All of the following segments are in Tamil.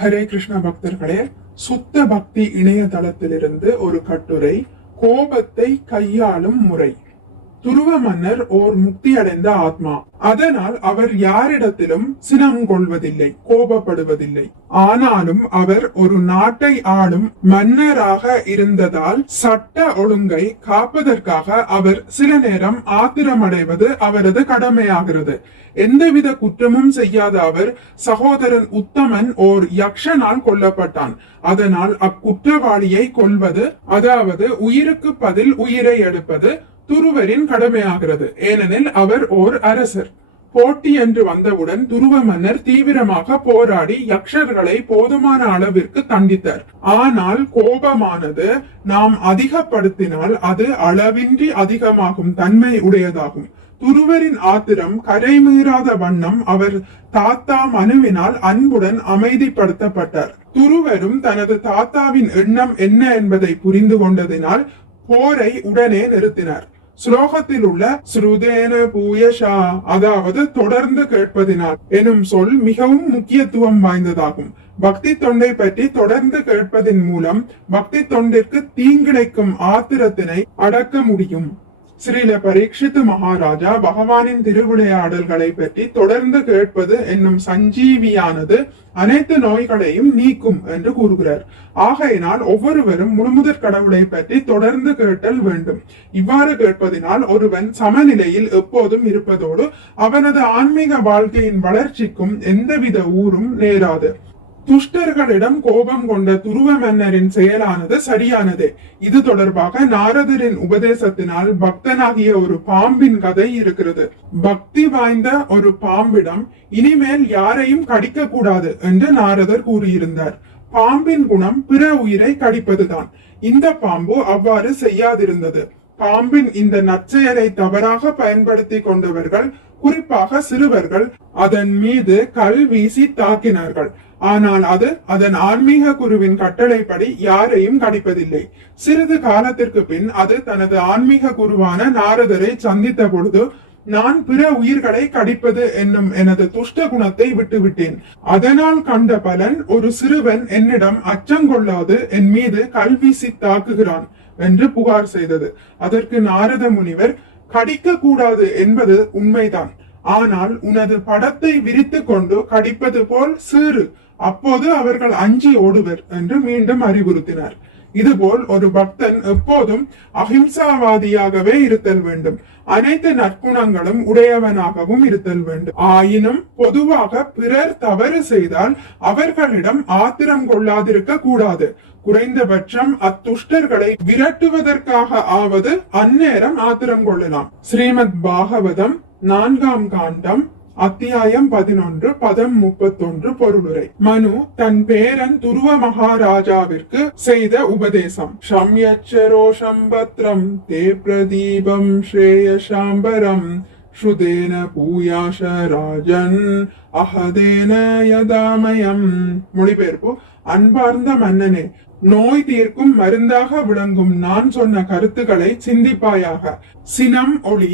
ஹரே கிருஷ்ண பக்தர்களே, சுத்த பக்தி இணையதளத்திலிருந்து ஒரு கட்டுரை, கோபத்தை கையாளும் முறை. துருவ மன்னர் ஓர் முக்தி அடைந்த ஆத்மா. அதனால் அவர் யாரிடத்திலும் சினம் கொள்வதில்லை, கோபப்படுவதில்லை. ஆனாலும் அவர் ஒரு நாட்டை ஆளும் மன்னராக இருந்ததால் சட்ட ஒழுங்கை காப்பதற்காக அவர் சில நேரம் ஆத்திரமடைவது அவரது கடமையாகிறது. எந்தவித குற்றமும் செய்யாத அவர் சகோதரன் உத்தமன் ஓர் யக்ஷனால் கொல்லப்பட்டான். அதனால் அக்குற்றவாளியை கொல்வது, அதாவது உயிருக்கு பதில் உயிரை எடுப்பது துருவரின் கடமையாகிறது. ஏனெனில் அவர் ஓர் அரசர். போட்டி என்று வந்தவுடன் துருவ மன்னர் தீவிரமாக போராடி யக்ஷர்களை போதுமான அளவிற்கு தண்டித்தார். ஆனால் கோபமானது நாம் அதிகப்படுத்தினால் அது அளவின்றி அதிகமாகும் தன்மை உடையதாகும். துருவரின் ஆத்திரம் கரைமீறாத வண்ணம் அவர் தாத்தா மனுவினால் அன்புடன் அமைதிப்படுத்தப்பட்டார். துருவரும் தனது தாத்தாவின் எண்ணம் என்ன என்பதை புரிந்து கொண்டதினால் போரை உடனே நிறுத்தினார். ஸ்லோகத்தில் உள்ள ஸ்ருதேன பூயஷா, அதாவது தொடர்ந்து கேட்பதினால் எனும் சொல் மிகவும் முக்கியத்துவம் வாய்ந்ததாகும். பக்தி தொண்டை பற்றி தொடர்ந்து கேட்பதன் மூலம் பக்தி தொண்டிற்கு தீங்கிழைக்கும் ஆத்திரத்தினை அடக்க முடியும். ஸ்ரீல பரீட்சித்து மகாராஜா பகவானின் திருவிளையாடல்களை பற்றி தொடர்ந்து கேட்பது என்னும் சஞ்சீவியானது அனைத்து நோய்களையும் நீக்கும் என்று கூறுகிறார். ஆகையினால் ஒவ்வொருவரும் முழுமுதற் கடவுளை பற்றி தொடர்ந்து கேட்டல் வேண்டும். இவ்வாறு கேட்பதினால் ஒருவன் சமநிலையில் எப்போதும் இருப்பதோடு அவனது ஆன்மீக வாழ்க்கையின் வளர்ச்சிக்கும் எந்தவித ஊரும் நேராது. துஷ்டர்களிடம் கோபம் கொண்ட துருவ மன்னரின் செயலானது சரியானதே. இது தொடர்பாக நாரதரின் உபதேசத்தினால் பக்தனாகிய ஒரு பாம்பின் கதை இருக்கிறது. பக்தி வாய்ந்த ஒரு பாம்பிடம் இனிமேல் யாரையும் கடிக்க கூடாது என்று நாரதர் கூறியிருந்தார். பாம்பின் குணம் பிற உயிரை கடிப்பதுதான். இந்த பாம்பு அவ்வாறு செய்யாதிருந்தது. பாம்பின் இந்த நற்செயலை தவறாக பயன்படுத்தி கொண்டவர்கள், குறிப்பாக சிறுவர்கள், அதன் மீது கல் வீசி தாக்கினார்கள். ஆனால் அது அதன் ஆன்மீக குருவின் கட்டளைப்படி யாரையும் கடிப்பதில்லை. சிறிது காலத்திற்கு பின் அது தனது ஆன்மீக குருவான நாரதரை சந்தித்த பொழுது, நான் பிற உயிர்களை கடிப்பது என்னும் எனது துஷ்ட குணத்தை விட்டுவிட்டேன். அதனால் கண்ட பலன், ஒரு சிறுவன் என்னிடம் அச்சங்கொள்ளாது என் மீது கல்வீசி தாக்குகிறான் என்று புகார் செய்தது. அதற்கு நாரத முனிவர், கடிக்க கூடாது என்பது உண்மைதான். ஆனால் உனது படத்தை விரித்து கொண்டு கடிப்பது போல் சீறு, அப்போது அவர்கள் அஞ்சி ஓடுவர் என்று மீண்டும் அறிவுறுத்தினார். இதுபோல் ஒரு பக்தன் எப்போதும் அஹிம்சாவாதியாகவே இருத்தல் வேண்டும். அனைத்து நற்குணங்களும் உடையவனாகவும் இருத்தல் வேண்டும். ஆயினும் பொதுவாக பிறர் தவறு செய்தால் அவர்களிடம் ஆத்திரம் கொள்ளாதிருக்க கூடாது. குறைந்தபட்சம் அத்துஷ்டர்களை விரட்டுவதற்காக ஆவது அந்நேரம் ஆத்திரம் கொள்ளலாம். ஸ்ரீமத் பாகவதம் 4ஆம் காண்டம் அத்தியாயம் 11 பதம் 31 பொருளுரை. மனு தன் பேரன் துருவ மகாராஜாவிற்கு செய்த உபதேசம். ஷம்யச்சரோஷம் பத்ரம் தே பிரதீபம் ஸ்ரேயசாம்பரம் ஸ்ருதேன பூயாஷ ராஜன் அஹதேன யதாமயம். மொழிபெயர்ப்பு: அன்பார்ந்த மன்னனே, நோய் தீர்க்கும் மருந்தாக விளங்கும் நான் சொன்ன கருத்துக்களை சிந்திப்பாயாக. சினம் ஒளி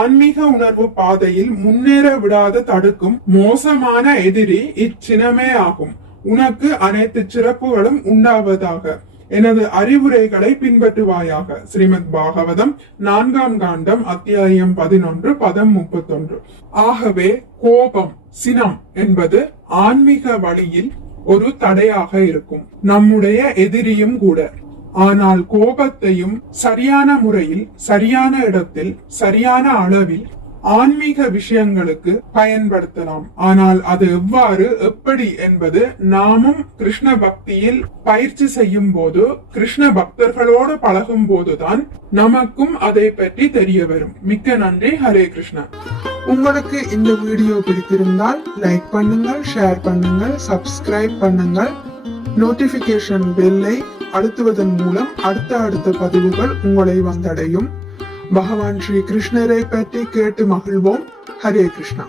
ஆன்மீக உணர்வு பாதையில் முன்னேற விடாது தடுக்கும் மோசமான எதிரி இச்சினமே ஆகும். உனக்கு அனைத்து சிறப்புகளும் உண்டாவதாக. எனது அறிவுரைகளை பின்பற்றுவாயாக. ஸ்ரீமத் பாகவதம் 4ஆம் காண்டம் அத்தியாயம் 11 பதம் 31. ஆகவே கோபம், சினம் என்பது ஆன்மீக வழியில் ஒரு தடையாக இருக்கும், நம்முடைய எதிரியும் கூட. ஆனால் கோபத்தையும் சரியான முறையில், சரியான இடத்தில், சரியான அளவில் ஆன்மீக விஷயங்களுக்கு பயன்படுத்தலாம். ஆனால் அது எவ்வாறு, எப்படி என்பது நாமும் கிருஷ்ண பக்தியில் பயிற்சி செய்யும் போது, கிருஷ்ண பக்தர்களோடு பழகும் போதுதான் நமக்கும் அதை பற்றி தெரிய வரும். மிக்க நன்றி. ஹரே கிருஷ்ணா. உங்களுக்கு இந்த வீடியோ பிடித்திருந்தால் லைக் பண்ணுங்கள், ஷேர் பண்ணுங்கள், சப்ஸ்கிரைப் பண்ணுங்கள். நோட்டிபிகேஷன் பெல்லை அழுத்துவதன் மூலம் அடுத்த பதிவுகள் உங்களை வந்தடையும். பகவான் ஸ்ரீ கிருஷ்ணரை பற்றி கேட்டு மகிழ்வோம். ஹரே கிருஷ்ணா.